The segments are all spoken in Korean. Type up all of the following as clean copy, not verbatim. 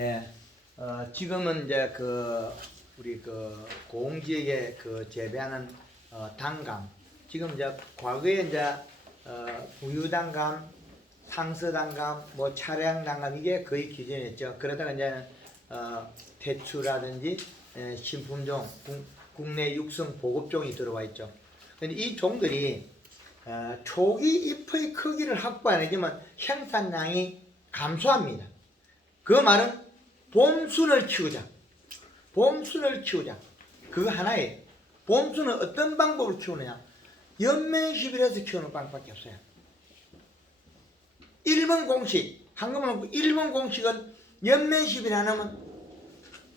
예. 지금은 이제 우리 고흥지역에 재배하는 단감. 지금 이제 과거에 이제 우유단감, 상서단감, 뭐 차량단감 이게 거의 기존이었죠. 그러다가 이제 대추라든지 신품종, 국내 육성 보급종이 들어와 있죠. 근데 이 종들이 초기 잎의 크기를 확보 안 해주면 생산량이 감소합니다. 그 말은 봄순을 키우자. 봄순을 키우자. 그거 하나예요. 봄순은 어떤 방법으로 키우느냐? 연면시비해서 키우는 방법밖에 없어요. 1번 공식, 한국말 놓고 1번 공식은 연면시비를 안 하면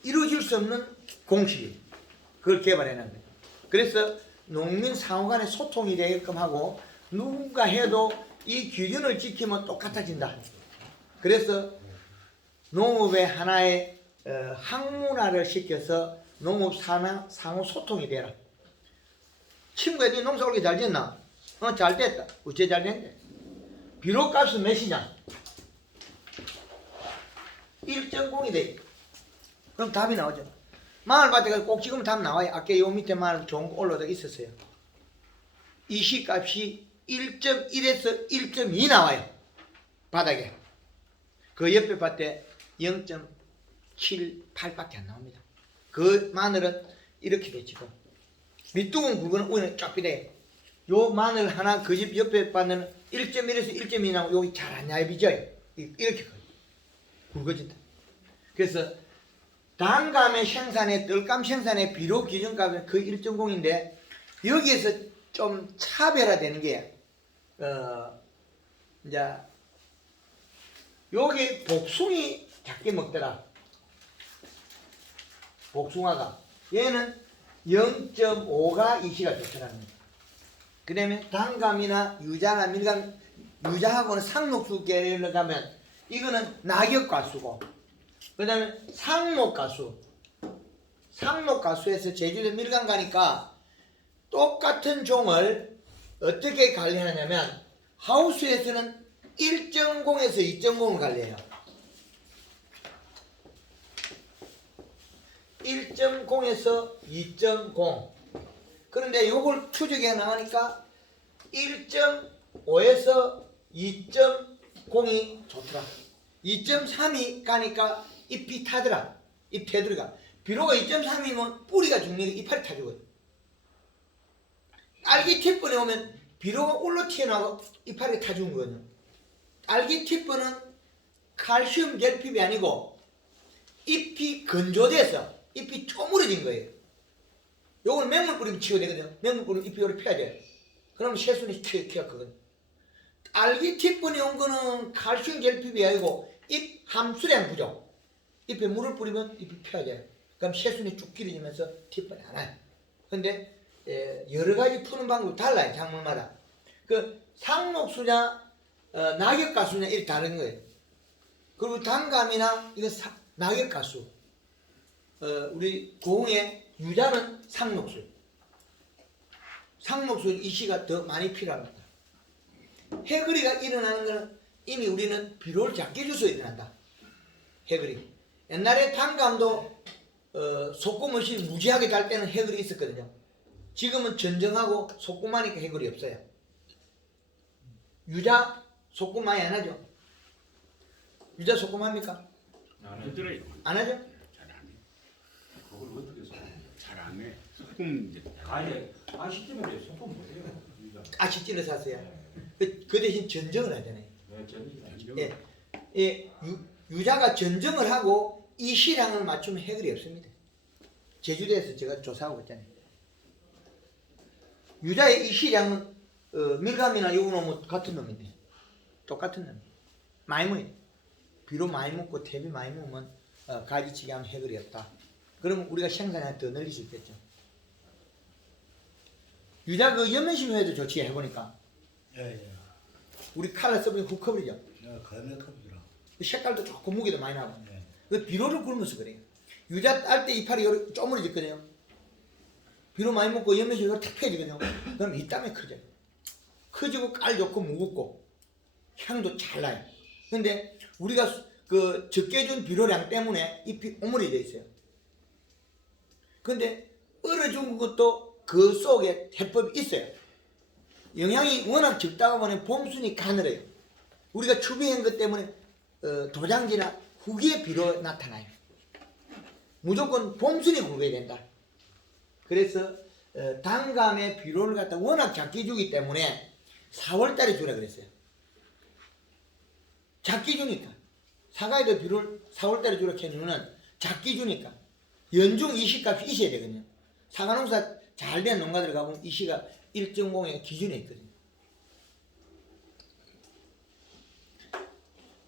이루어질 수 없는 공식이에요. 그걸 개발해낸 거예요. 그래서 농민 상호 간의 소통이 되게끔 하고 누군가 해도 이 기준을 지키면 똑같아진다. 그래서 농업의 하나의 학문화를 시켜서 농업 상호 소통이 되라. 친구야, 니 농사 올게 잘 짓나? 잘 됐다. 어째 잘 됐네? 비료값은 몇이냐? 1.0이 돼. 그럼 답이 나오죠. 마늘밭에 꼭 지금 답 나와요. 아까 요 밑에 마늘 좋은 거 올라져 있었어요. 이 시값이 1.1에서 1.2 나와요. 바닥에. 그 옆에 밭에 0.78밖에 안 나옵니다. 그 마늘은 이렇게 돼 지금. 밑둥은 굵은 우에는 쫙 비대. 요 마늘 하나 그 집 옆에 밭은 1.1에서 1.2 나오고 여기 잘 안 얇이죠. 이렇게 굵어진다. 그래서 단감의 생산에 뜰감 생산의 비료 기준값은 거의 1.0인데 여기에서 좀 차별화되는 게 이제 여기 복숭이 작게 먹더라. 복숭아가 얘는 0.5가 이시가 좋더라는 거예요. 그 다음에 단감이나 유자나 밀감, 유자하고는 상록수 계열로 가면 이거는 낙엽가수고 그 다음에 상목가수. 상목가수에서 제주도 밀감 가니까 똑같은 종을 어떻게 관리하냐면 하우스에서는 1.0에서 2.0을 관리해요. 1.0에서 2.0. 그런데 요걸 추적해 나가니까 1.5에서 2.0이 좋더라. 2.3이 가니까 잎이 타더라. 잎 테두리가. 비료가 2.3이면 뿌리가 죽는 게 이파리 타주거든. 딸기 팁번에 오면 비료가 올라 튀어나오고 이파리 타주는 거거든요. 딸기 팁번은 칼슘 결핍이 아니고 잎이 건조돼서 잎이 쪼무러진 거예요. 요걸 맹물 뿌리면 치워야 되거든요. 맹물 뿌리면 잎이 요렇게 펴야 돼요. 그러면 새순이 튀어나오거든. 딸기 팁번에 온 거는 칼슘 결핍이 아니고 잎 함수량 부족. 잎에 물을 뿌리면 잎이 펴야 돼요. 그럼 새순이 쭉 길어지면서 팁번이 안 와요. 근데 여러 가지 푸는 방법이 달라요. 작물마다. 그 상록수냐 낙엽가수냐 이렇게 다른 거예요. 그리고 단감이나 이거 낙엽가수. 우리 고흥의 유자는 상록수. 상록수 이시가 더 많이 필요합니다. 해거리가 일어나는 것은 이미 우리는 비료를 작게 줘서 일어난다. 해거리. 옛날에 단감도 소금 없이 무지하게 달 때는 해거리 있었거든요. 지금은 전정하고 소금 하니까 해거리 없어요. 유자 소금 많이 안 하죠? 유자 소금 합니까? 안 하더라요. 안 하죠? 잘 안 해. 그걸 어떻게 잘 안 해. 소금 이제 아시점에 소금 못해요. 아시찌를 샀어요. 그 대신 전정을 하잖아요. 네, 전이죠. 예, 유자가 전정을 하고 이 시량을 맞추면 해결이 없습니다. 제주도에서 제가 조사하고 있잖아요. 유자의 이 시량은 밀감이나 요거는 같은 놈인데 똑같은 놈. 많이 먹어요. 비료 많이 먹고 탭이 많이 먹으면 가지치기 하면 해결이 없다. 그러면 우리가 생산을 더 늘릴 수 있겠죠. 유자 그 연면심해도 좋지 해보니까. 예. 우리 칼을 써보니 훅 커버리죠. 거의 컵이라. 색깔도 좋고 무게도 많이 나고. 예. 그 비료를 굶어서 그래요. 유자 딸 때 이파리 쪼무러졌거든요. 비료 많이 먹고 연면심이 탁 펴지거든요. 그럼 이 땀에 커져요. 커지고 깔 좋고 무겁고 향도 잘 나요. 근데 우리가 그 적게 준 비료량 때문에 잎이 오물이 돼 있어요. 근데 얼어준 것도 그 속에 해법이 있어요. 영양이 워낙 적다가 보면 봄순이 가늘어요. 우리가 추비한 것 때문에 도장지나 후기의 비로 나타나요. 무조건 봄순이 굵어야 된다. 그래서 단감의 비료를 갖다 워낙 작게 주기 때문에 4월달에 주라 그랬어요. 작게 주니까. 사과에도 비료를 4월달에 주라 한 이유는 작게 주니까. 연중 이시값이 있어야 되거든요. 사과 농사 잘 된 농가들 가보면 이시가 일정 공의 기준에 있거든요.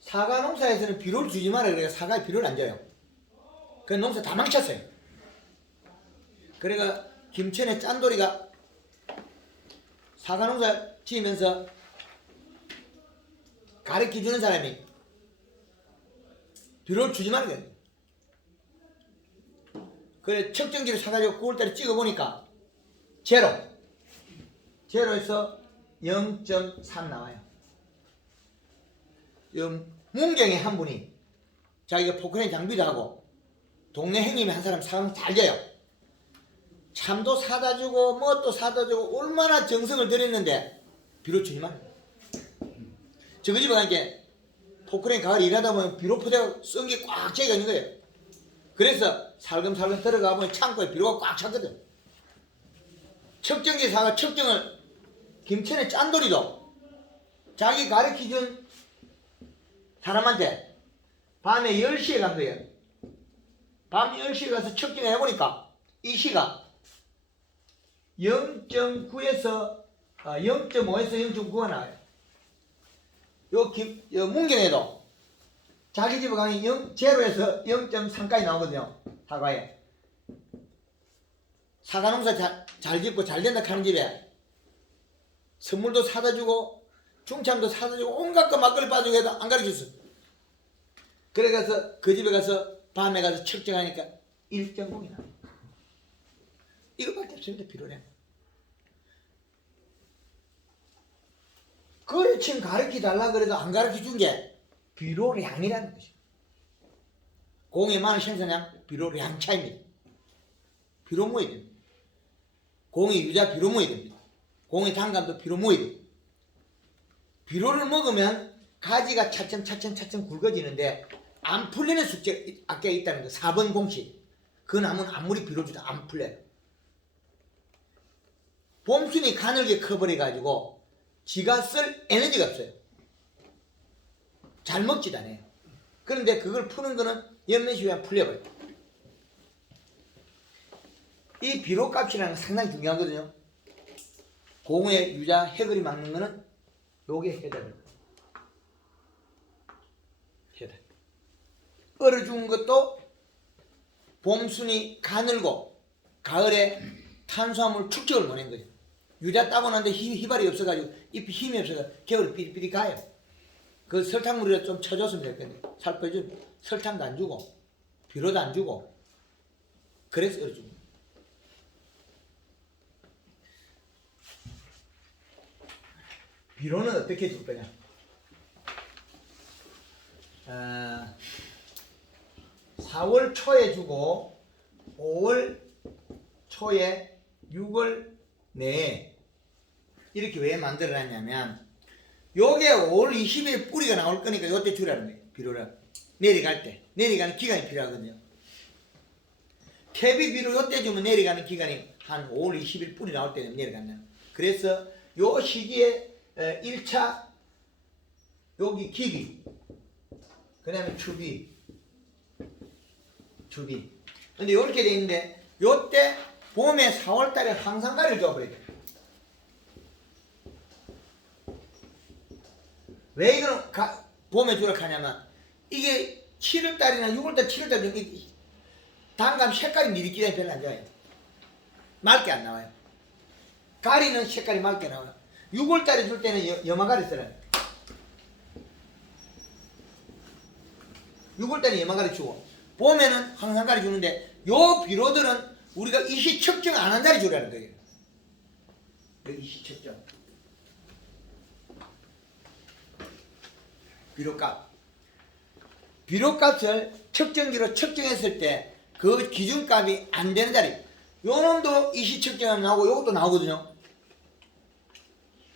사과 농사에서는 비료를 주지 마라 그래서 사과에 비료를 안 줘요. 그 농사 다 망쳤어요. 그래가 김천의 짠돌이가 사과 농사 지으면서 가르쳐주는 사람이 비료를 주지 말아야 돼. 그래 측정기를 사가지고 9월달에 찍어보니까 제로에서 0.3 나와요. 문경에 한 분이 자기가 포크레인 장비도 하고 동네 형님이 한 사람 사람 잘 돼요. 참도 사다 주고 뭣도 사다 주고 얼마나 정성을 들였는데 비료 주지 말아요. 저그 집에 가니까 포크레인 가을 일하다 보면 비료 포대가 쓴 게 꽉 채가 있는 거예요. 그래서 살금살금 들어가 보면 창고에 비료가 꽉 찼거든. 측정기 사가 측정을 김천의 짠돌이도 자기 가르쳐준 사람한테 밤에 10시에 간 거예요. 밤 10시에 가서 측정을 해보니까 이 시가 0.9에서 0.5에서 0.9가 나와요. 요 문경에도 자기 집에 가면 제로에서 0.3까지 나오거든요. 사과에. 사과 농사 잘 짓고 잘 된다 하는 집에 선물도 사다 주고 중참도 사다 주고 온갖 거 막걸리 빠지고 해도 안 가르쳤어. 그래 가서 그 집에 가서 밤에 가서 측정하니까 1.0이 나와. 이거밖에 없습니다. 비료량. 그래 지금 가르쳐 달라 그래도 안 가르쳐 준 게 비료량이라는 것이죠. 공의 많은 생산량 비료량 차이입니다. 비료 모여야 됩니다. 공의 유자 비료 모여야 됩니다. 공의 단감도 비료 모여야 됩니다. 비료를 먹으면 가지가 차츰 굵어지는데 안 풀리는 숙제 악기가 있다는 거 4번 공식. 그 나무는 아무리 비료 주도 안 풀려요. 봄순이 가늘게 커버려 가지고 지가 쓸 에너지가 없어요. 잘 먹지도 않아요. 그런데 그걸 푸는 거는 연몇 시간 풀려버려요. 이 비료값이라는 건 상당히 중요하거든요. 공의 유자 해거리 막는 거는 요게 해답입니다. 해답. 얼어 죽은 것도 봄순이 가늘고 가을에 탄수화물 축적을 못한 거죠. 유자 따고 난데 희발이 없어가지고 잎이 힘이 없어서 겨울 삐리삐리 가요. 그 설탕물이라 좀 쳐줬으면 될 건데 살 빼주면 설탕도 안 주고 비료도 안 주고 그래서 얼어 죽는 거예요. 비료는 어떻게 줄 거냐? 4월 초에 주고 5월 초에 6월 내에 이렇게 왜 만들어놨냐면 요게 5월 20일 뿌리가 나올 거니까 요때 주라는 거예요. 비료를 내려갈 때 내려가는 기간이 필요하거든요. 퇴비 비료 요때 주면 내려가는 기간이 한 5월 20일 뿌리 나올 때 되면 내려간다. 그래서 요 시기에 1차 여기 기비 그 다음에 추비 근데 이렇게 돼 있는데 요때 봄에 4월달에 항상 가를 줘버려야 돼. 왜 이거는 봄에 주라 하냐면 이게 7월달이나 6월달 7월달 단감 색깔이 미리끼리 별로 안 좋아요. 맑게 안 나와요. 가리는 색깔이 맑게 나와요. 6월달에 줄 때는 염화가리 써요. 6월달에 염화가리 주고 봄에는 항상 가리 주는데 요 비료들은 우리가 이시 측정 안 한 달에 주라는 거예요. 이시 측정 비료값 비료값을 측정기로 측정했을 때 그 기준값이 안 되는 자리, 요 놈도 이시 측정하면 나오고 요것도 나오거든요.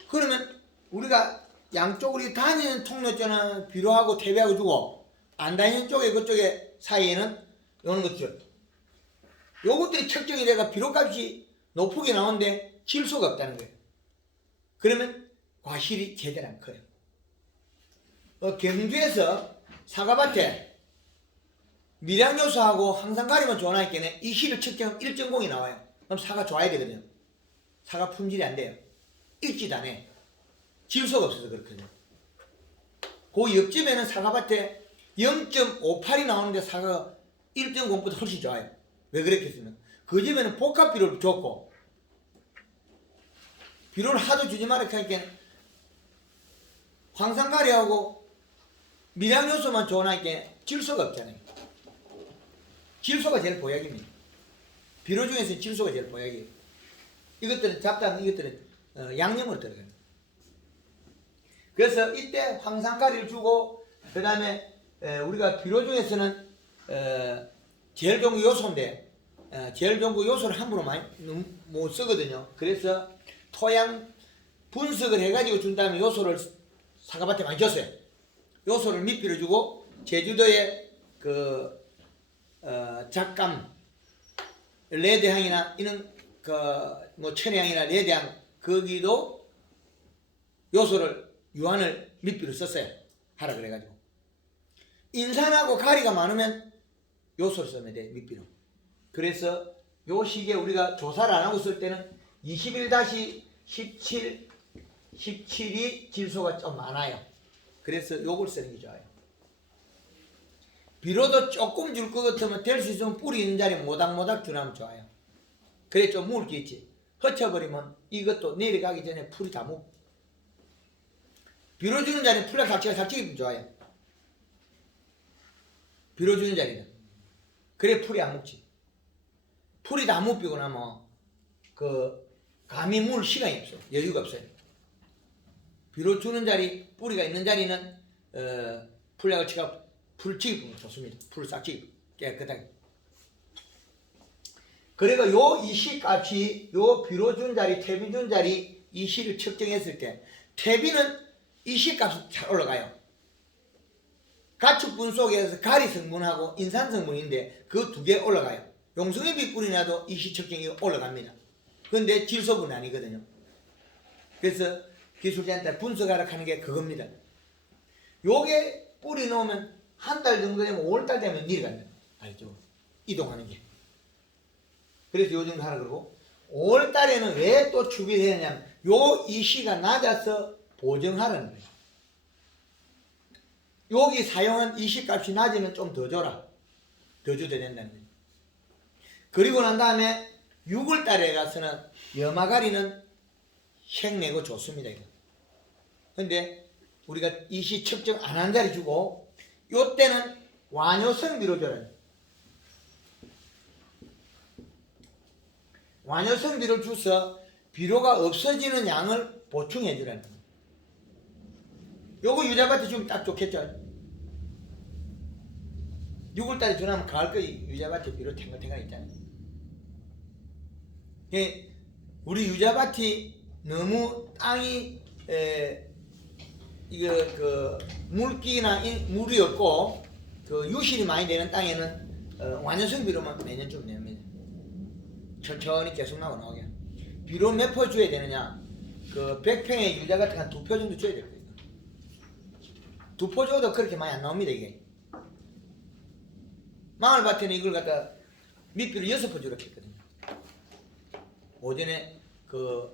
그러면 우리가 양쪽으로 다니는 통로째는 비료하고 퇴비하고 주고 안 다니는 쪽에 그쪽에 사이에는 요런 것들, 요것들이 측정이 돼가 비료값이 높게 나오는데 질소가 없다는 거예요. 그러면 과실이 제대로 안 커요. 경주에서 사과밭에 미량요소하고 항산가리만 좋아하니까 이 시를 측정하면 1.0이 나와요. 그럼 사과 좋아야 되거든요. 사과 품질이 안 돼요. 익지도 않아요. 질소가 없어서 그렇거든요. 그 옆집에는 사과밭에 0.58이 나오는데 사과가 1.0보다 훨씬 좋아요. 왜 그랬겠습니까? 그 집에는 복합 비료를 줬고 비료를 하도 주지 말라 하니까 황산가리하고 미량요소만 좋아하니까 질소가 없잖아요. 질소가 제일 보약입니다. 비료 중에서 질소가 제일 보약이에요. 이것들은 잡다한 이것들은 양념으로 들어가요. 그래서 이때 황산가리를 주고 그 다음에 우리가 비료 중에서는 제일 좋은 요소인데 제일 좋은 요소를 함부로 많이 못 쓰거든요. 그래서 토양 분석을 해가지고 준 다음에 요소를 사과밭에 많이 줬어요. 요소를 미피로 주고 제주도의 그 작감 레드향이나 이런 뭐 천혜향이나 레드향 거기도 요소를 유한을 미피로 썼어요. 하라 그래가지고 인산하고 가리가 많으면 요소를 쓰면 돼 미피로. 그래서 요 시기에 우리가 조사를 안 하고 쓸 때는 21-17이 질소가 좀 많아요. 그래서 요걸 쓰는 게 좋아요. 비료도 조금 줄 것 같으면 될 수 있으면 뿌리 있는 자리에 모닥모닥 주면 좋아요. 그래 좀 묽게 있지. 흩어버리면 이것도 내려가기 전에 풀이 다 묵. 비료 주는 자리는 풀랑 살치가 살찌기 좋아요. 비료 주는 자리는. 그래 풀이 안 묵지. 풀이 다 묵히고 나면 감이 물 시간이 없어요. 여유가 없어요. 비료 주는 자리, 뿌리가 있는 자리는 풀약을 치가 풀치기 좋습니다. 풀 싹치기 깨끗하게. 그래가 요 이시 값이 요 비료 준 자리, 퇴비 준 자리 이시를 측정했을 때 퇴비는 이시 값이 잘 올라가요. 가축분 속에서 가리 성분하고 인산 성분인데 그 두 개 올라가요. 용성애비 뿌리나도 이시 측정이 올라갑니다. 그런데 질소분은 아니거든요. 그래서 기술자한테 분석하라 하는 게 그겁니다. 요게 뿌리 놓으면 한 달 정도 되면 5월달 되면 내려간다. 알죠? 이동하는 게. 그래서 요 정도 하라 그러고 5월달에는 왜 또 추비를 해야 하냐면 요 이시가 낮아서 보정하라는 거예요. 여기 사용한 이시값이 낮으면 좀 더 줘라. 더 줘도 된다는 거예요. 그리고 난 다음에 6월달에 가서는 염화가리는 생내고 좋습니다. 근데 우리가 이시 측정 안 한 자리 주고 요때는 완효성 비료 줘라. 완효성 비료를 줘서 비료가 없어지는 양을 보충해 주라는 거예요. 요거 유자밭에 주면 딱 좋겠죠. 6월달에 주나면 가을까지 유자밭에 비료 탱글탱글 있잖아요. 우리 유자밭이 너무 땅이 물기나 물이 없고 유실이 많이 되는 땅에는 완효성 비료만 매년 좀 냅니다. 천천히 계속 나오게. 비료 몇 포 줘야 되느냐? 100평에 유자 같은 한 2포 정도 줘야 될 거예요. 2포 줘도 그렇게 많이 안 나옵니다, 이게. 마을밭에는 이걸 갖다 밑비료 6포 주라 했거든요. 오전에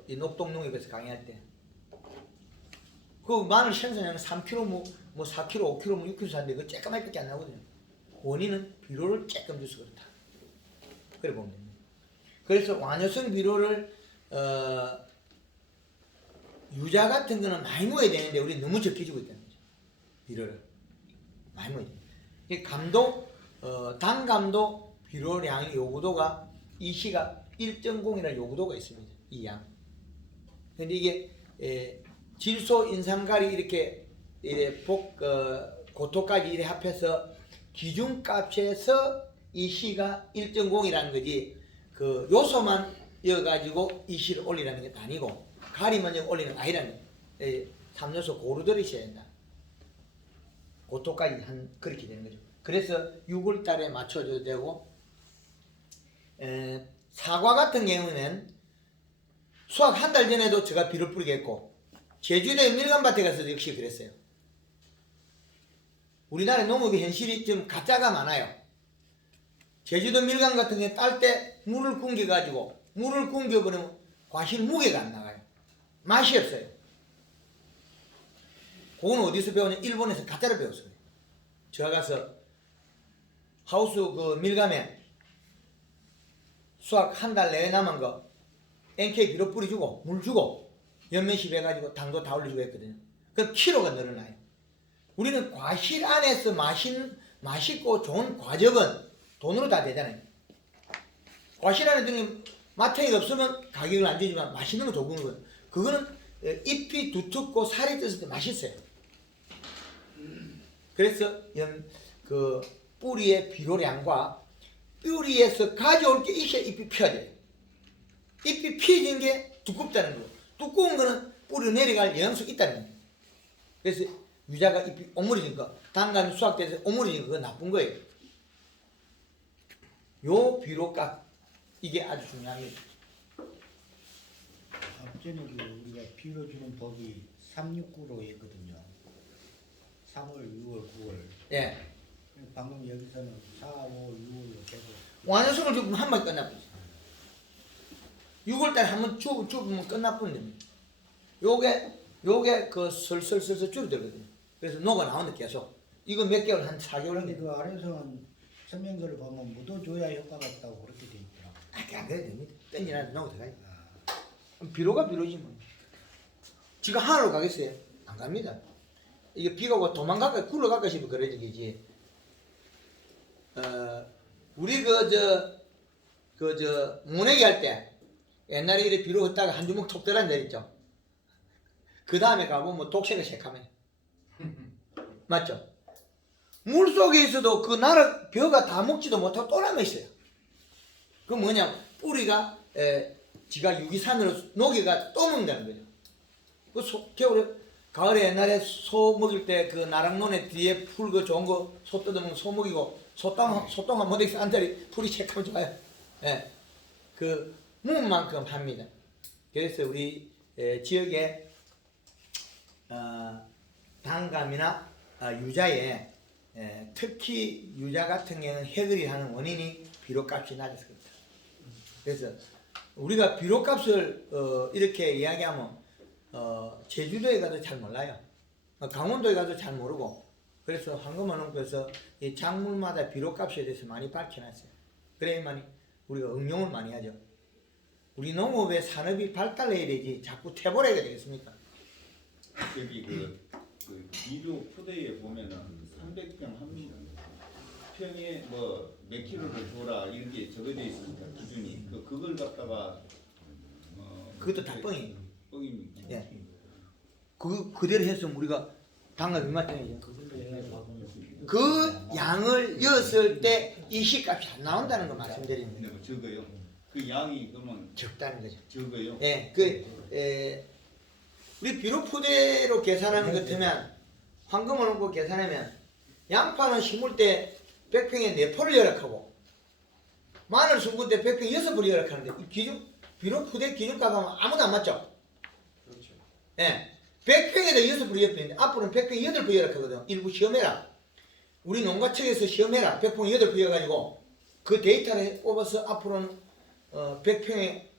이 녹동농협에서 강의할 때. 마늘 생산량은 3kg, 뭐 4kg, 5kg, 뭐 6kg 사는데 그 쬐까맣게 안 나오거든요. 원인은 비료를 쬐끔 줘서 그렇다. 그래 보면 됩니다. 그래서 완효성 비료를 유자 같은 거는 많이 먹어야 되는데 우리 너무 적게 주고 있다는 거죠. 비료를 많이 먹어야 됩니다. 감도 단감도 비료량의 요구도가 이 시가 1.0이라는 요구도가 있습니다. 이 양. 근데 이게 질소 인산가리 이렇게 고토까지 이렇게 합해서 기준값에서 이 C가 1.0이라는 거지 그 요소만 이어가지고 이 C를 올리라는 게 아니고 가리만 올리는 게 아니라는 거예요. 3요소 고루 들으셔야 된다. 고토까지 그렇게 되는 거죠. 그래서 6월 달에 맞춰줘야 되고 사과 같은 경우는 수확 한 달 전에도 제가 비를 뿌리겠고 제주도의 밀감밭에 가서도 역시 그랬어요. 우리나라 농업의 현실이 좀 가짜가 많아요. 제주도 밀감 같은 게 딸 때 물을 굶겨가지고 물을 굶겨버리면 과실 무게가 안 나가요. 맛이 없어요. 그건 어디서 배우냐? 일본에서 가짜를 배웠어요. 제가 가서 하우스 그 밀감에 수확 한 달 내에 남은 거 NK 비료 뿌려주고 물 주고 연면식 해가지고 당도 다 올려주고 했거든요. 그럼 키로가 늘어나요. 우리는 과실 안에서 맛있고 좋은 과정은 돈으로 다 되잖아요. 과실 안에 드는 마탱이가 없으면 가격을 안 주지만 맛있는 거 좋은 거예요. 그거는 잎이 두텁고 살이 떴을 때 맛있어요. 그래서 그 뿌리의 비료량과 뿌리에서 가져올 게 있어야 잎이 펴야 돼요. 잎이 피어진 게 두껍다는 거예요. 두꺼운 거는 뿌리로 내려갈 영향성이 있다는 거예요. 그래서 유자가 잎이 오므려진 거, 단감이 수확돼서 오므려진 거, 그건 나쁜 거예요. 요 비료값, 이게 아주 중요합니다. 앞전에 우리가 비료 주는 법이 369로 했거든요. 3월, 6월, 9월. 예. 방금 여기서는 4, 5, 6월로 계속. 완효성을 주면 한 번 끝나버리죠. 6월달에 한 번 주면 끝나버리면 됩니다. 요게 그 슬슬 줄어들거든요. 그래서 녹아 나오는데 계속. 이거 몇 개월, 한 4개월 근데 하는데. 그 아래서는 설명서를 보면 묻어줘야 효과가 있다고 그렇게 돼 있더라고. 안 그래도 됩니다. 땡기나 녹아 들어가요. 아, 비료가 비료지 뭐. 지가 하늘로 가겠어요? 안 갑니다. 이게 비가 오고 도망갈까 굴러갈까 싶어 그러는 게지. 우리 모내기 할 때 옛날에 이래 비료 흩다가 한 주먹 톡 들어간 데 있죠. 그 다음에 가보면 독생을 색하면 맞죠? 물 속에 있어도 그 나라 벼가 다 먹지도 못하고 또 남아 있어요. 그 뭐냐? 뿌리가 지가 유기산으로 녹여가 또 먹는다는 거죠. 그 겨울에 가을에 옛날에 소 먹일 때 그 나락논에 뒤에 풀 그 좋은 거 소 뜯으면 소 먹이고 소똥 한 모델 한 자리 풀이 체크하면 좋아요. 예. 그 먹은 만큼 합니다. 그래서 우리 지역에 단감이나 유자에 특히 유자 같은 경우는 해결이 하는 원인이 비료값이 낮아서 그렇다. 그래서 우리가 비료값을 이렇게 이야기하면 제주도에 가도 잘 몰라요. 강원도에 가도 잘 모르고 그래서 황금원농부에서 이 작물마다 비료값에 대해서 많이 밝혀놨어요. 그래야만 우리가 응용을 많이 하죠. 우리 농업의 산업이 발달해야 되지 자꾸 태보래가 되겠습니까? 여기 그 비료 푸대에 보면은 300평 한 평에 뭐 몇 킬로를 줘라 이런 게 적어져 있으니까 기준이 그걸 갖다가 그것도 다 뻥이에요. 뻥입니까? 예. 그대로 했으면 우리가 단가 얼마짜리죠? 그 양을 였을 때 이 시값이 안 나온다는 거 말씀드립니다. 근데 뭐 적어요. 그 양이 그러면 적다는 거죠. 적어요. 예, 우리 비료 푸대로 계산하는 것 같으면 황금을 놓고 계산하면 양파는 심을 때 100평에 4포를 열악하고 마늘 심을 때 100평에 6포를 열악하는데 이 기준 비료 푸대 기준값 하면 아무도 안 맞죠? 그렇죠. 예. 100평에다 6포를 열었는데 앞으로는 100평에 8포 열악하거든. 일부 시험해라. 우리 농가 측에서 시험해라. 100평에 8포 열어가지고 그 데이터를 뽑아서 앞으로는 100평에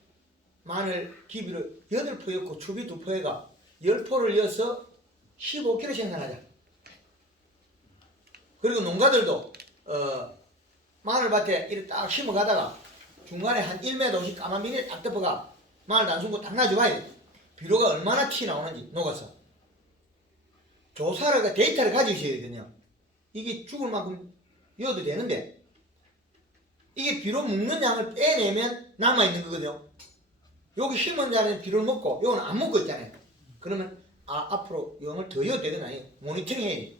마늘 기비를 8포 였고 추비 2포에가 10포를 여서 15kg 생산하자. 그리고 농가들도 마늘밭에 이렇게 딱 심어가다가 중간에 한 1m 50 까만 비닐 딱 덮어가 마늘 단순고 딱 놔줘봐야 돼. 비료가 얼마나 티 나오는지 녹아서 조사를 데이터를 가지셔야 되거든요. 이게 죽을 만큼 여도 되는데 이게 비료 먹는 양을 빼내면 남아있는 거거든요. 여기 심은 자는 비료를 먹고 요거는 안 먹고 있잖아요. 그러면 앞으로 영을 더 여도 되거나 모니터링 해야 돼.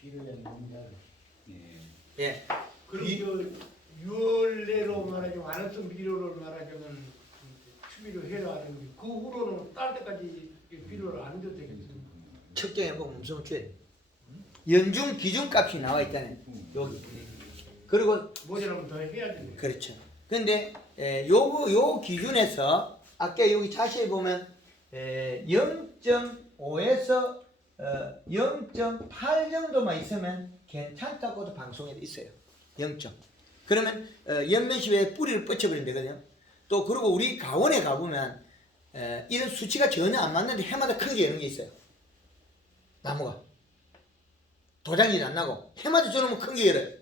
비료량이 너무 작아. 예. 예. 그리고 6월 내로 말하자면 완화성 비료를 말하자면 추비를 해라 하는데 그 후로는 딸 때까지 비료를 안 줘도 되겠습니다. 측정해보고 무슨 줘야 돼. 연중 기준값이 나와 있잖아요. 여기. 그리고 모자라면 더 해야 되네. 그렇죠. 근데 요 기준에서 아까 여기 자세히 보면 0.5에서 0.8 정도만 있으면 괜찮다고도 방송에 있어요. 0점. 그러면 연면십에 뿌리를 뻗쳐버리면 되거든요. 또 그리고 우리 가원에 가보면 이런 수치가 전혀 안 맞는데 해마다 크게 여는 게 있어요. 나무가 도장이 안 나고 해마다 저놈은 큰 게 열어요.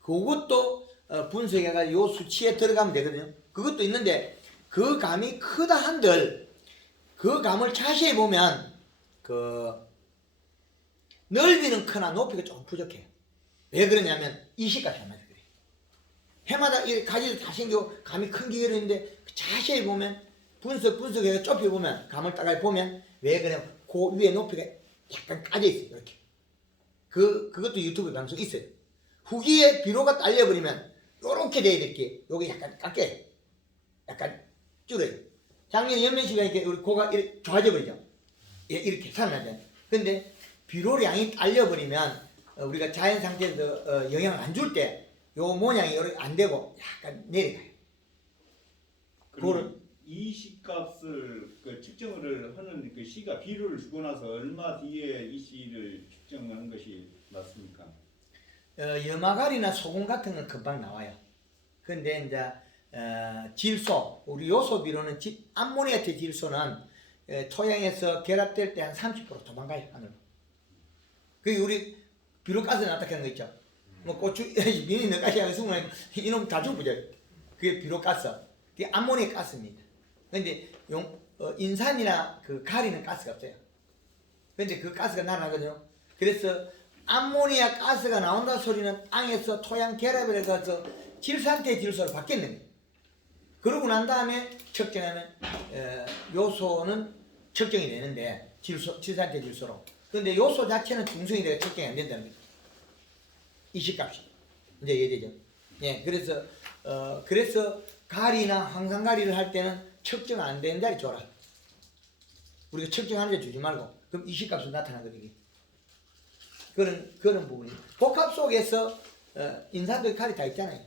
그것도 분석해가 요 수치에 들어가면 되거든요. 그것도 있는데 그 감이 크다 한들 그 감을 자세히 보면 그 넓이는 크나 높이가 조금 부족해요. 왜 그러냐면 이식값이 안 맞아요. 해마다 이 가지도 다 생기고 감이 큰 게 열었는데 자세히 보면 분석해서 좁혀 보면 감을 따가 보면 왜 그러냐면 그 위에 높이가 약간 까져 있어요. 이렇게. 그것도 유튜브 방송 있어요. 후기에 비료가 딸려버리면 요렇게 돼야 될 게 여기 약간 깎여요. 약간 줄어요. 작년에 연면시가 이렇게 우리 고가 이렇게 좋아져 버리죠. 이렇게 살아나죠. 근데 비료량이 딸려버리면 우리가 자연 상태에서 영향을 안 줄 때 요 모양이 이렇게 안 되고 약간 내려가요. 그러면 이 시값을 그 측정을 하는 그 시가 비료를 주고 나서 얼마 뒤에 이 시를 측정하는 것이 맞습니까? 염화가리나 소금 같은 건 금방 나와요. 근데 이제 질소, 우리 요소 비료는 암모니아트 질소는 토양에서 결합될 때 한 30% 도망가요 하늘로. 그게 우리 비료가스 나타나는 거 있죠. 뭐 고추 미니 넣가시하고 숨으면 이놈 다 죽어져. 그게 비료가스. 그게 암모니아 가스입니다. 근데 인산이나 그 가리는 가스가 없어요. 근데 그 가스가 날아가거든요. 그래서 암모니아 가스가 나온다 소리는 땅에서 토양 결합을 해서 질산태 질소로 바뀌는 거예요. 그러고 난 다음에 측정하면 요소는 측정이 되는데 질산태 질소로. 근데 요소 자체는 중성이 되어 측정이 안 된다는 거죠. 이식값이 이제 이해되죠. 예, 그래서 가리나 황산가리를 할 때는 측정 안 되는 자리 줘라. 우리가 측정하는 데 주지 말고 그럼 이식값이 나타나거든요. 그런 부분이 복합 속에서 인산도 칼이 다 있잖아요.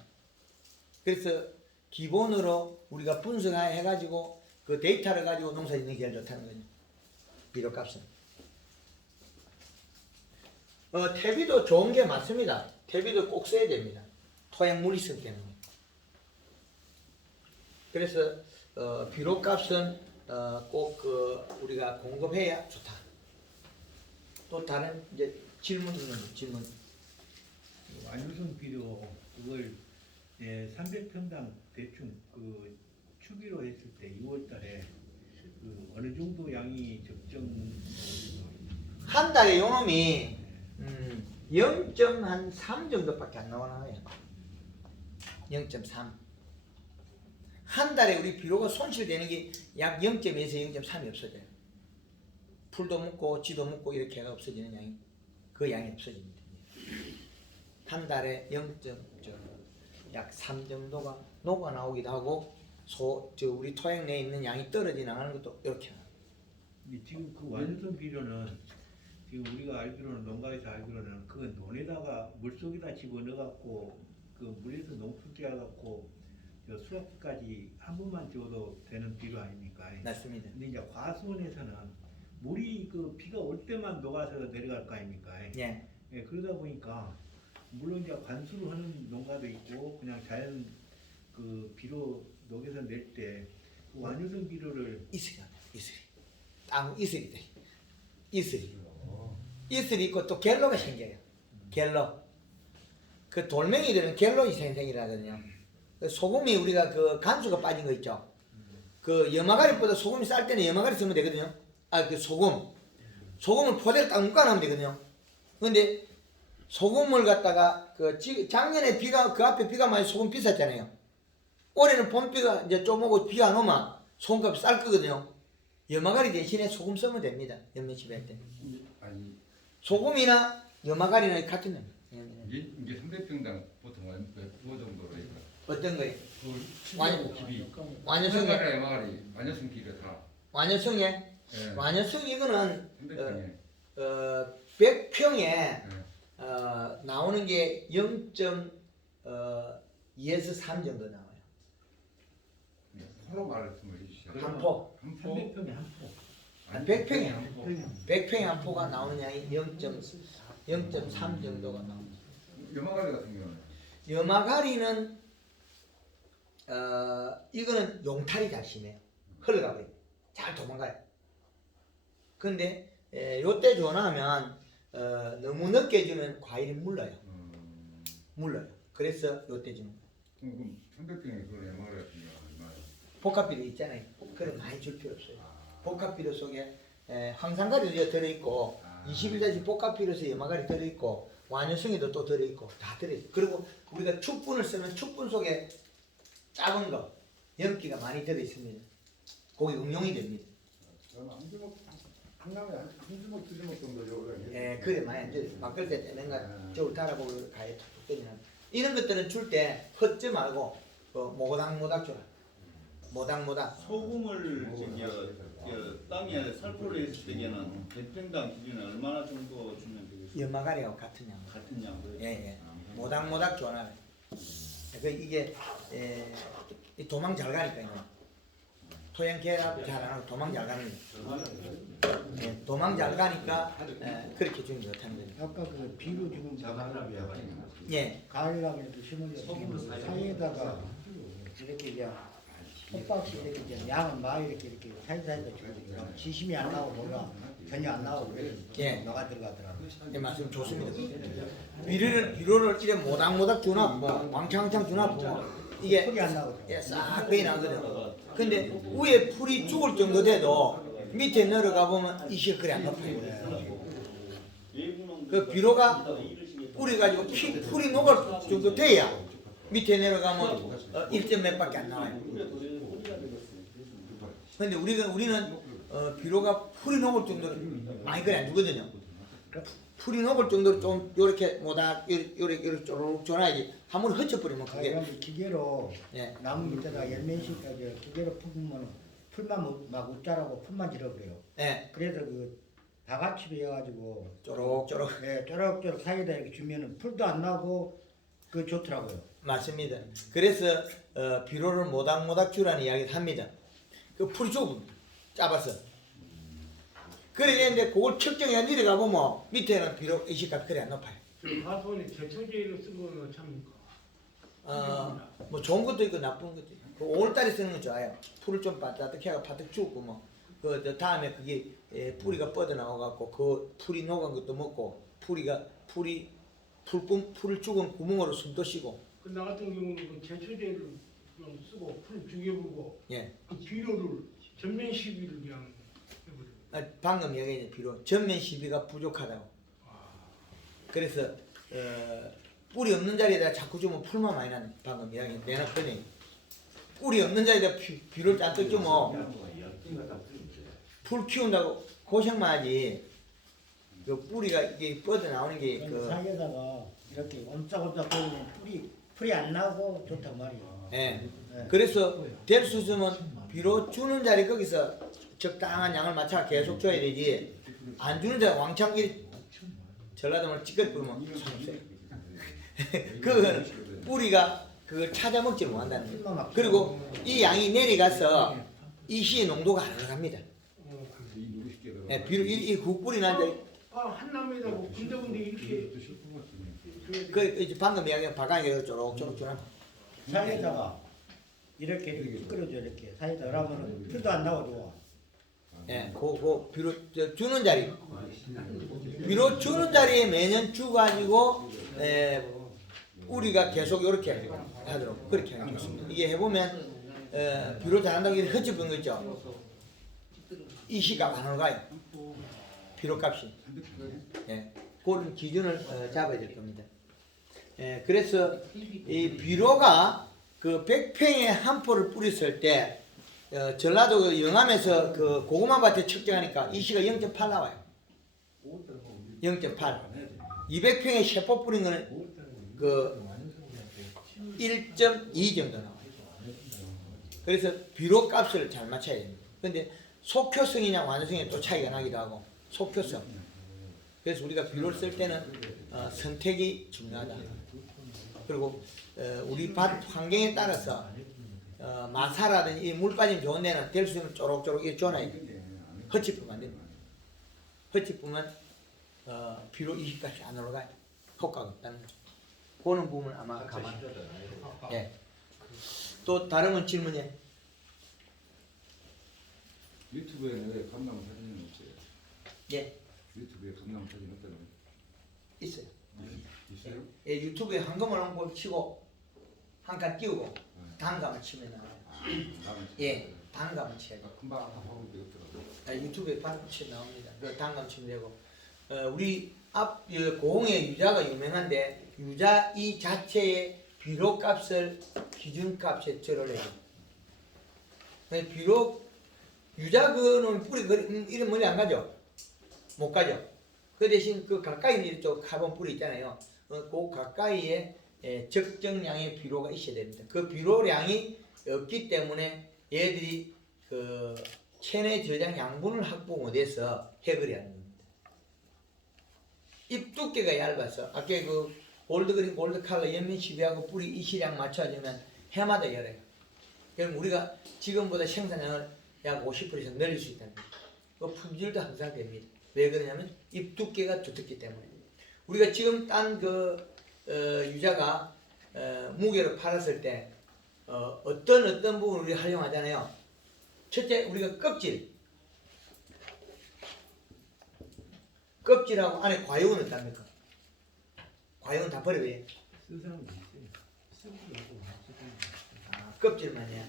그래서 기본으로 우리가 분석해가지고 그 데이터를 가지고 농사짓는 게 제일 좋다는 거죠. 비료값은. 퇴비도 좋은 게 맞습니다. 퇴비도 꼭 써야 됩니다. 토양 물리성 때문에. 그래서 비료값은 꼭 우리가 공급해야 좋다. 또 다른 이제 질문 있는 질문. 완유성 비료 그걸 300평당 대충 그 추기로 했을 때 6월달에 그 어느 정도 양이 적정 한 달에 요놈이 0.3 정도밖에 안 나와요. 0.3. 한 달에 우리 비료가 손실되는 게 약 0.2에서 0.3이 없어져요. 풀도 묻고 지도 묻고 이렇게 해가 없어지는 양이 그 양이 없어집니다. 한 달에 0.3 정도가 녹아 나오기도 하고 우리 토양 내에 있는 양이 떨어지 나가는 것도 이렇게 나와요. 지금 그 완유성 비료는 지금 우리가 알기로는 농가에서 알기로는 그 논에다가 물속에다 집어넣어갖고 그 물에서 농축되어갖고 수확기까지 한 번만 줘도 되는 비료 아닙니까? 맞습니다. 근데 이제 과수원에서는 물이 그 비가 올 때만 녹아서 내려갈 거 아닙니까? 예. 예, 그러다 보니까 물론 이제 관수를 하는 농가도 있고 그냥 자연 그 비료 녹여서 낼 때 그 완유성 비료를 이슬이 땅 이슬이 돼. 이슬이 있고 또 갤로가 생겨요. 갤로. 그 돌멩이들은 갤로 생성이라거든요. 소금이 우리가 그 간수가 빠진 거 있죠. 그 염화가리보다 소금이 쌀 때는 염화가리 쓰면 되거든요. 그 소금을 포대를 딱 묶어놓으면 되거든요. 근데 소금을 갖다가 작년에 그 앞에 비가 많이 소금 비쌌잖아요. 올해는 봄비가 이제 좀 오고 비가 안 오면 소금값이 쌀 거거든요. 염화가리 대신에 소금 쓰면 됩니다. 연면집에 할 때. 소금이나 염화가리는 같은 겁니다. 이제 300평당 보통 뭐 정도로 해요? 어떤 거예요? 완 집이 완효성에 마가리 완효성 비료 다. 완효성에 예. 완효성 이거는 300평에. 100평에 나오는 게 0.2에서 3 정도 나와요. 포로 말씀을 해주시죠. 한 포. 한 포. 300평에 한 포. 한 100평에 한 포. 100평에 한 포가 나오는 양이 0.3 정도가 나옵니다. 염화가리 같은 경우는 염화가리는 이거는 용탈이 잘 심해요. 흘러가버려요. 잘 도망가요. 근데 요때 전화하면 너무 늦게 주면 과일이 물러요. 물러요. 그래서 요때 주는 거예요. 그럼 300평에 그런 염화가리 같은 경우는 얼마예요? 복합비료 있잖아요. 그래 많이 줄 필요 없어요. 복합비료 속에 황산가리도 들어있고 21다시 복합비료에서 염화가리 들어있고 완효성이도 또 들어있고 다 들어있어요. 그리고 우리가 축분을 쓰면 축분 속에 작은 거 염기가 많이 들어있습니다. 거기 응용이 됩니다. 저는 한 주먹 한남에 한 주먹 두 주먹 정도 요구를 해요. 예, 그래 많이 들어있어요. 바꿀 때 내가 저울 달아보고 가에 툭툭 때리는 이런 것들은 줄 때 헛지 말고 모닥모닥 줘라. 모닥모닥. 소금을 땅에 살포를 했을 때에는 100평당 기준에 얼마나 정도 주면 되겠어요? 염화가리하고 같은 양. 같은 양도. 예. 모닥모닥 줘라. 이게 이 도망 잘 가니까요. 토양 개랍 잘하고 도망 잘 가는 거예요. 예, 도망 잘 가니까 그렇게 주는 게 좋다는 거예요. 아까 그 비료 지금 예, 가을나무 이렇게 심어서 사이에다가 이렇게 이제 헛박씨 이렇게 이제 양은 많이 이렇게 사이사이에 주고 지심이 안 나오고 뭐가 전혀 안 나오고 그래서 예. 너가 들어가더라고. 예, 말씀 좋습니다. 비료를 이래 모닥모닥 주나 뭐 왕창왕창 주나 뭐 이게 풀이 안 나오고. 예, 싹 거의 나거든요. 근데 위에 풀이 죽을 정도 돼도 밑에 내려가 보면 이시가 그래 안 높아요. 그 비료가 뿌리 가지고 풀이 녹을 정도 돼야 밑에 내려가면 1점 몇 밖에 안 나와요. 근데 우리는 비료가 풀이 녹을 정도로 많이 그래 안 주거든요. 풀이 녹을 정도로 좀 요렇게 모닥 요렇게 쪼르륵 줘놔야지 한번 흩쳐버리면 그게 그럼 기계로 예. 나무 밑에다 열매식까지 기계로 풀면 풀만 막 웃자라고 풀만 지러 그래요. 예, 그래서 그 바가치로 해가지고 쪼록쪼록 예, 쪼럭쪼럭 사이에다 이렇게 주면은 풀도 안 나고 그 좋더라고요. 맞습니다. 그래서 비료를 모닥모닥 주라는 이야기를 합니다. 그 풀이 좁은 짧아서. 그래 되는데 그걸 측정해 내려가 보면 밑에는 비료 이식값 그래 안 높아요. 가수원이 제초제로 쓴 거는 참 뭐 좋은 것도 있고 나쁜 것도 있고. 그 5월달에 쓰는 건 좋아요. 풀을 좀 바닥 해가 바닥 죽고 뭐. 그 다음에 그게 뿌리가 뻗어 나와갖고 그 풀이 녹은 것도 먹고 풀을 죽은 구멍으로 숨도 쉬고. 그 나 같은 경우는 그 제초제를 그냥 쓰고 풀 죽여보고 예. 그 비료를 전면 시비를 그냥 해버려요. 방금 얘기했는 비료 전면 시비가 부족하다고. 그래서 뿌리 없는 자리에다 자꾸 주면 풀만 많이 나네. 방금 이야기 내놨더니 뿌리 없는 자리에다 비료를 잔뜩 주면 풀 키운다고 고생만 하지. 그 뿌리가 이게 뻗어 나오는 게 그 사이에다가 이렇게 옴짝옴짝 보이면 풀이 안 나고 좋단 말이에요. 예. 그래서 될 수 있으면 비료 주는 자리 거기서 적당한 양을 맞춰 계속 줘야 되지. 안 주는 자리 왕창 전라도말 찌꺼기 뿌리면 상없어요. 그거는 뿌리가 그걸 찾아 먹지 못한다는 거예요. 그리고 이 양이 내려가서 이 시의 농도가 안 올라갑니다. 예, 비료 이 국뿌리 난 자리 한남에다 뭐 군데군데 이렇게 그 이제 방금 이야기한 바강에 쪼록쪼록 주나. 사이에다가 이렇게 끌어줘 이렇게 사이에다 그러면 풀도 안 나오고 예, 그 비료 주는 자리. 비료 주는 자리에 매년 주가지고 우리가 계속 이렇게 하도록 그렇게 하는 것입니다. 이게 해보면 비료 잘한다고 이렇게 흩집은 거 있죠. 이 시값 안 올라가요. 비료값이. 예, 그런 기준을 잡아야 될 겁니다. 예, 그래서 이 비료가 그 100평에 한 포를 뿌렸을 때 전라도 그 영암에서 그 고구마 밭에 측정하니까 이 시가 0.8 나와요. 0.8. 200평에 3포 뿌린 거는 그 1.2 정도 나와요. 그래서 비료 값을 잘 맞춰야 됩니다. 근데 속효성이냐 완성성이 또 차이가 나기도 하고 속효성. 그래서 우리가 비료를 쓸 때는 선택이 중요하다. 그리고 우리 밭 환경에 따라서 마사라든지 물 빠짐 좋은 데는 될 수 있는 쪼록쪼록 이렇게 줘놔야 돼. 헛짚으면 안 됩니다. 헛짚으면 비료 20값이 안 올라가요. 효과가 없다는 거죠. 그는 부분 아마 가만. 예. 또 다른 건 질문이에요. 유튜브에는 왜 감나무 사진은 없어요? 예, 유튜브에 감나무 사진 없다는 거 있어요. 있어요? 예, 유튜브에 한검을 한번 치고 한 칸 띄우고 단감을 치면 나와요. 예, 단감을 쳐야 돼요. 금방 하고 되겠더라고요. 유튜브에 바로 치면 나옵니다. 그 단감 치면 되고 우리 앞 고흥의 유자가 유명한데 유자 이 자체의 비료 값을 기준값에 절을 해요. 비료 유자 그는 뿌리 이런 멀리 안 가죠? 못 가죠? 그 대신 그 가까이 이쪽 카본 뿌리 있잖아요. 그 가까이에 적정량의 비료가 있어야 됩니다. 그 비료량이 없기 때문에 얘들이 그 체내 저장 양분을 확보 못해서 해결이 안 됩니다. 잎 두께가 얇아서 아까 그 골드그린 골드칼러 연면 시비하고 뿌리 이시량 맞춰주면 해마다 열어요. 그럼 우리가 지금보다 생산량을 약 50% 이상 늘릴 수 있다는 거예요. 그 품질도 항상 됩니다. 왜 그러냐면 잎 두께가 두텁기 때문에. 우리가 지금 딴 그 유자가 무게로 팔았을 때 어떤 부분을 우리가 활용하잖아요. 첫째 우리가 껍질하고 안에 과육은 어떻습니까? 과육은 다 버려야 쓴 사람도 있어요. 쓰고 있고 껍질만이야.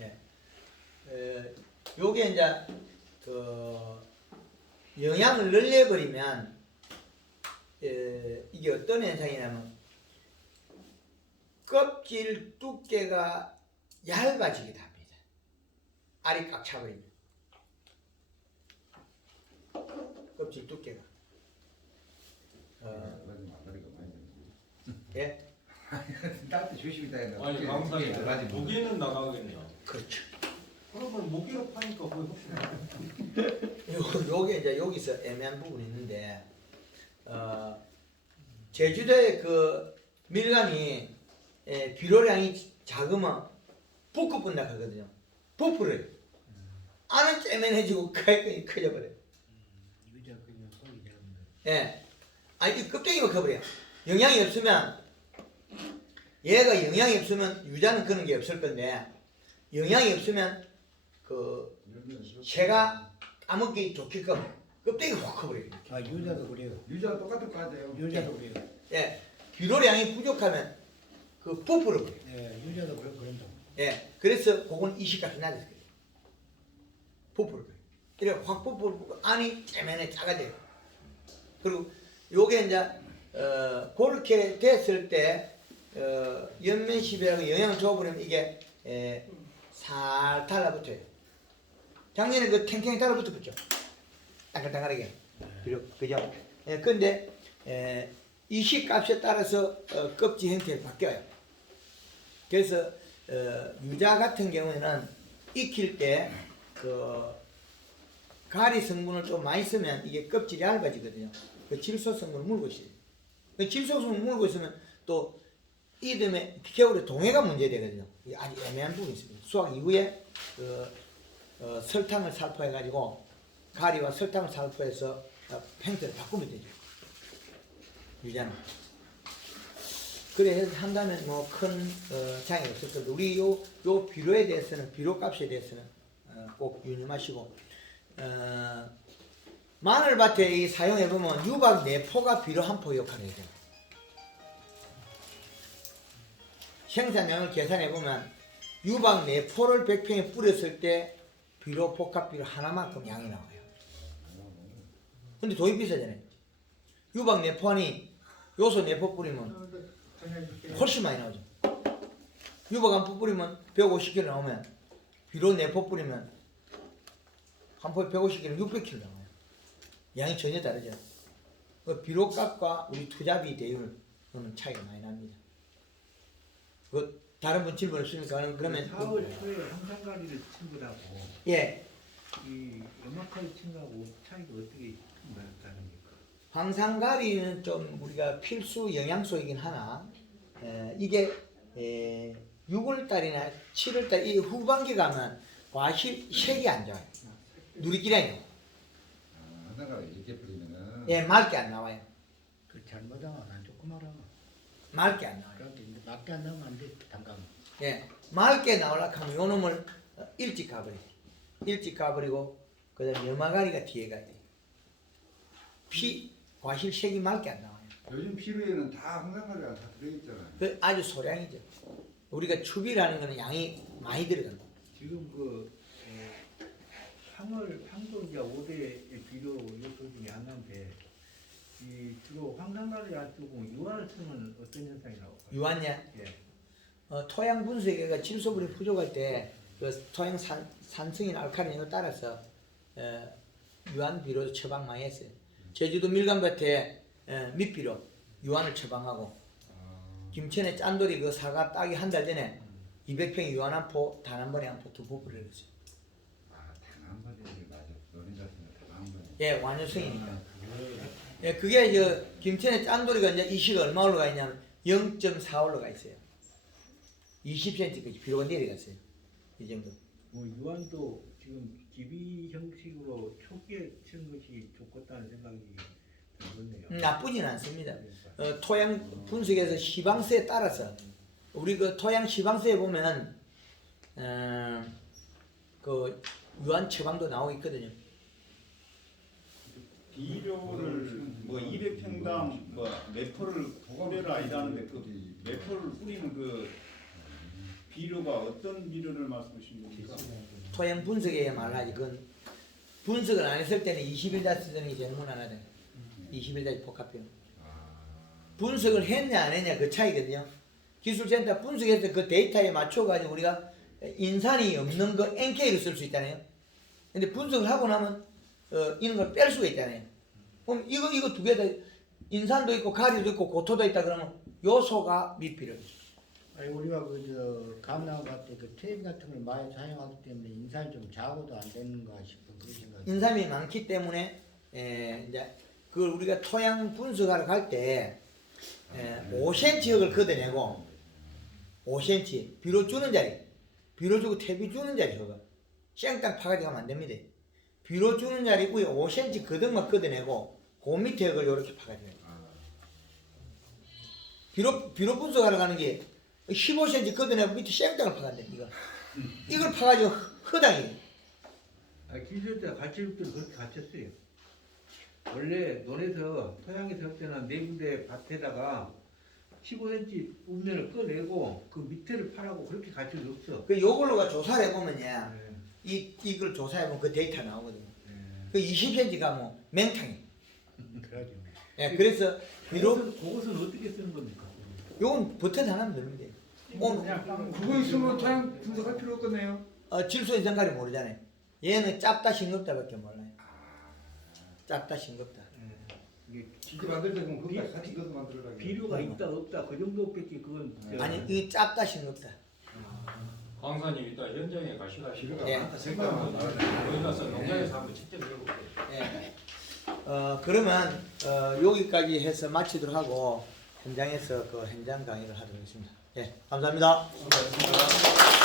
예. 요게 이제 그 영양을 늘려버리면 이게 어떤 현상이냐면 껍질 두께가 얇아지기도 합니다. 알이 꽉 차버리면 껍질 두께가 예 딸때 조심히 다닌다. 아니 강사님 무게는 나가겠네요. 그렇죠. 그러면 무게로 파니까 거의 훨씬 나아요. 요게 이제 여기서 애매한 부분이 있는데 제주도의 그 밀감이 비료량이 작으면 붓고분다 하거든요. 부풀어요. 안은 째면해지고 가액이 커져버려요. 유자 그냥 속이 되는데. 예. 아니 이 껍데기만 커버려요. 영양이 없으면 얘가 영양이 없으면 유자는 그런 게 없을 건데 영양이 없으면 그 새가 까먹기 좋게끔 껍데기가 확 커버려요. 아 유자도 그래요. 유자랑 똑같을 거 같아요. 유자도 그래요. 예. 비료량이 부족하면 그 부풀어버려요. 예, 유자도 그런다. 예. 그래서 그건 이식값이 낮아서 그래요. 부풀어버려요. 이래 확 부풀고 안이 째면에 작아져요. 그리고 요게 이제 그렇게 됐을 때 연면시비라고 영양을 줘버리면 이게 살 달라붙어요. 작년에 그 탱탱이 달라붙었죠. 땅글땅글하게. 그죠? 근데 이식값에 따라서 껍질 형태가 바뀌어요. 그래서 유자 같은 경우에는 익힐 때 그 가리 성분을 좀 많이 쓰면 이게 껍질이 얇아지거든요. 그 질소 성분을 물고 있어요. 그 질소 성분을 물고 있으면 또 이듬해 겨울에 동해가 문제되거든요. 이게 아주 애매한 부분이 있습니다. 수확 이후에 설탕을 살포해가지고 가리와 설탕을 살포해서 형태를 바꾸면 되죠. 유자는. 그래 한다면 뭐 큰 장애가 없을 거고 우리 요 비료에 대해서는 비료값에 대해서는 꼭 유념하시고 마늘밭에 사용해 보면 유박 4포가 비료 1포 역할을 해요. 생산량을 계산해 보면 유박 4포를 100평에 뿌렸을 때 비료 복합 비료 하나만큼 양이 나와요. 근데 돈이 비싸잖아요. 유박 4포 하니 요소 4포 뿌리면 훨씬 많이 나오죠. 유박 1포 뿌리면 150kg 나오면 비료 4포 뿌리면 한 포에 150kg, 600kg 나와요. 양이 전혀 다르죠. 그 비료값과 우리 투자비 대율 그러면 차이가 많이 납니다. 그 다른 분 질문 없습니까? 그러면 4월 초에 황산가리를 친 거라고 예, 이 연막하게 친 거하고 차이가 어떻게 다릅니까? 황산가리는 좀 우리가 필수 영양소이긴 하나 이게 6월달이나 7월달 이 후반기 가면 과실색이 안 좋아요. 누리끼리 아니에요. 하다가 이렇게 뿌리면은 예, 맑게 안 나와요. 그 잘못하면 안 좋고 말하면. 맑게 안 나와요. 그런데 이제 맞게 안 나오면 안 돼. 잠깐. 예, 맑게 나오려고 하면 요 놈을 일찍 가버려. 일찍 가버리고 그다음 염화가리가 뒤에 가야 돼. 과실색이 맑게 안 나와요. 요즘 피루에는 다 황산가리가 다 들어있잖아요. 그 아주 소량이죠. 우리가 추비라는 거는 양이 많이 들어간다. 지금 황도 이제 5대 비료 요소 중에 하나인데 이 주로 황산가리를 안 쓰고 유화를 쓰면 어떤 현상이 나올까요? 유한냐? 예. 토양 분석에가 질소분이 부족할 때 그 토양 산성인 알칼리인을 따라서 유한 비료 처방 많이 했어요. 제주도 밀감밭에 밑비료 유한을 처방하고 김천에 짠돌이 그 사과 따기 한 달 전에 200평 유한 한 포, 단 한 번에 한 포 두 포를 했어요. 단한 번에 맞아. 논의 자체는 단한 번에. 예, 완효성이니까. 예, 그게 저 김천에 짠돌이가 이제 이시가 얼마 올라가 있냐면 0.4 올라가 있어요. 20cm까지 비료가 내려갔어요. 이 정도. 뭐 유한도 지금 기비 형식으로 초기에 치는 것이 좋겠다는 생각이 들었네요. 나쁘진 않습니다. 토양 분석에서 시방세에 따라서 우리 그 토양 시방세에 보면 그 유한 처방도 나오고 있거든요. 비료를 뭐 200평당 뭐 몇 포를 뿌려라 이라는데 그 몇 포를 뿌리는 그 비료가 어떤 비료를 말씀하시는 겁니까? 토양 분석에 말하지. 그건 분석을 안 했을 때는 20일다 쓰는 게 제일 무난하다. 20일다 복합비료. 분석을 했냐 안 했냐 그 차이거든요. 기술센터 분석해서 그 데이터에 맞춰가지고 우리가 인산이 없는 거 NK를 쓸 수 있잖아요. 근데 분석을 하고 나면 이런 걸 뺄 수가 있잖아요. 그럼 이거 두 개 다 인산도 있고 가리도 있고 고토도 있다 그러면 요소가 미필요해요. 아니 우리가 그저 감나무 밭에 그 퇴임 같은 걸 많이 사용하기 때문에 인산이 좀 작아도 안 되는가 싶은 그런 생각이. 인삼이 많기 때문에 이제 그걸 우리가 토양 분석하러 갈 때 5cm역을 걷어내고 5cm 비료 주는 자리, 비료 주고 퇴비 주는 자리 저거 생땅 파가지고 가면 안 됩니다. 비료 주는 자리 위에 5cm 거덕만 걷어내고 그 밑에 역을 이렇게 파가지고 비료 분석하러 가는 게 15cm 걷어내고 밑에 생땅을 파간대. 이걸 파가지고 허당이. 기술자 가치육들은 그렇게 가쳤어요. 원래 논에서 토양에서 할 때는 네 군데 밭에다가 15cm 우면을 꺼내고 그 밑에를 파라고 그렇게 가칠 수 없어. 그 요걸로가 조사를 해보면요. 네. 이걸 조사해보면 그 데이터 나오거든요. 네. 그 20cm가 뭐 맹탕이. 그러지. 예, 그래서 비록 그것은 어떻게 쓰는 겁니까? 요건 버튼 하나면 됩니다. 그거 있으면 토양 분석할 필요 없겠네요. 질소 인상가리 모르잖아요. 얘는 짧다 싱겁다밖에 몰라요. 짧다 싱겁다. 이게 이거 만들 때 그럼 그것까지 같이 넣어서 만들어라. 비료가 있다 없다 그 정도밖에 그건 아니 이게 짧다 싱겁다. 광사님 이따 현장에 가시가지고 예. 거기 가서 농장에서 한번 직접 해볼게요. 예. 그러면 여기까지 해서 마치도록 하고 현장에서 그 현장 강의를 하도록 하겠습니다. 예, 감사합니다. 수고하셨습니다.